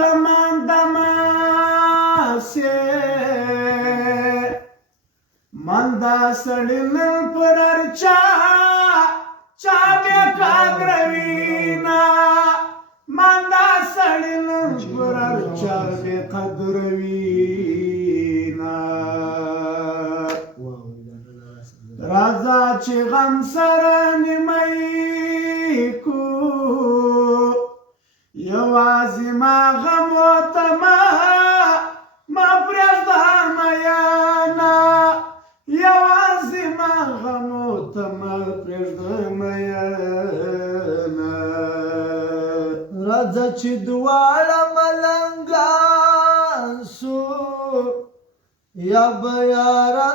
تمندماسه مندا سړی نن پر ارچا چا بیا قدروینا مندا سړی نن پر ارچا بیا قدروینا راځه چې غم سره نیمه کو یوازې ما غم وته ما پرېږده میانه یوازې ما غم وته ما پرېږده میانه راځه چې دواړه ملنګان سو یا به یاره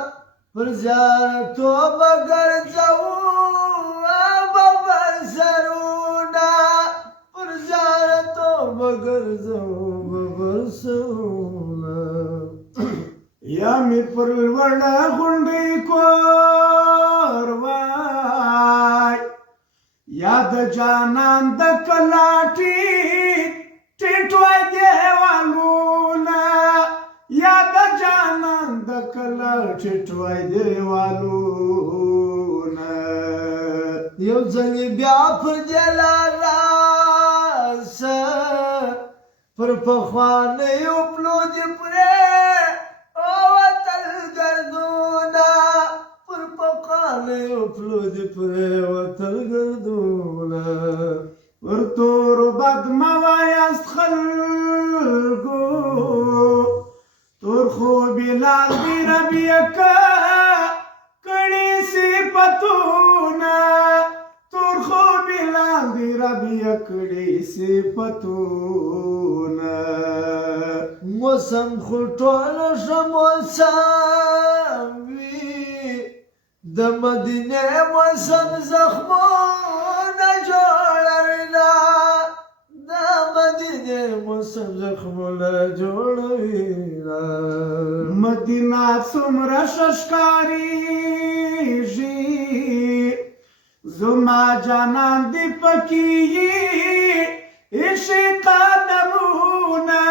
پر زیارتو به ګرځو سرونه پر زیارتو به ګرځو برسونه یا مې پر لوړه غونډۍ کور وای یا د جانان د کلاټي ټیټ وای دیوالونه یا د جانان د کلا ټیټ وای دیوالونه یو ځلې بیا پر جلال راسه پر پخوانیو پلو دې پرې وتل ګردونه پر پخوانیو پلو دې پرې وتل ګردونه پر تورو بد مه وایاست خلکو تور خو بلال دی ربیه کړي صفتونه تور خو بلال دی ربیه کړي صفتونه موسم خو ټوله ښه موسم وي د مدینې موسم زخمونه جوړوینه د مدینې موسم زخمونه جوړوینه مدینه څومره ښه ښکارېږي زما جانان دې پکې ایښي قدمونه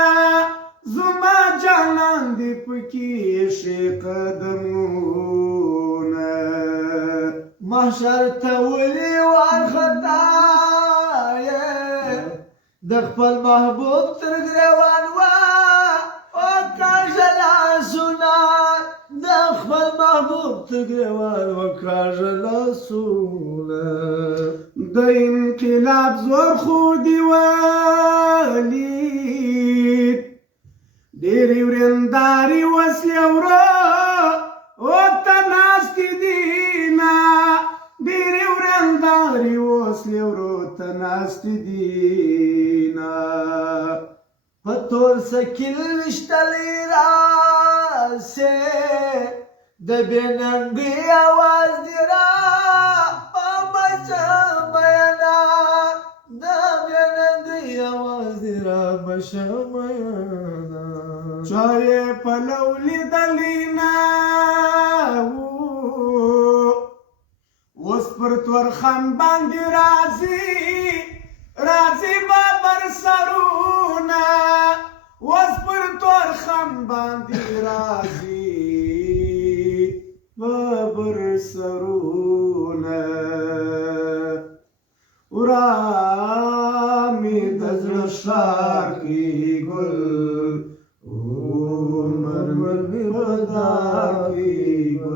زما جانان دې پکې ایښي قدمونه محشر ته ولې وارخطا یې د خپل محبوب تر ګریوان وکاږه لاسونه د خپل محبوب تر ګریوان وکاږه لاسونه د انقلاب زور خو دې ولید ډېرې ورېندارې وسلې ورته ناستې دینه ډېرې ورېندارې وسلې ورته ناستې دینه په تور سکیل ویشتلې راسې د بې ننګۍ اواز دې را بچه مینا د بې ننګۍ اواز دې را بچه مینا چا یې پلو لیدلی نه وو اوس پر تورخم باندې راځي بابر سرونه اوس پر تورخم باندې راځي بابر سرونه ورا مې د زړه ښار کې ګل مرمر مې په دار کې ګل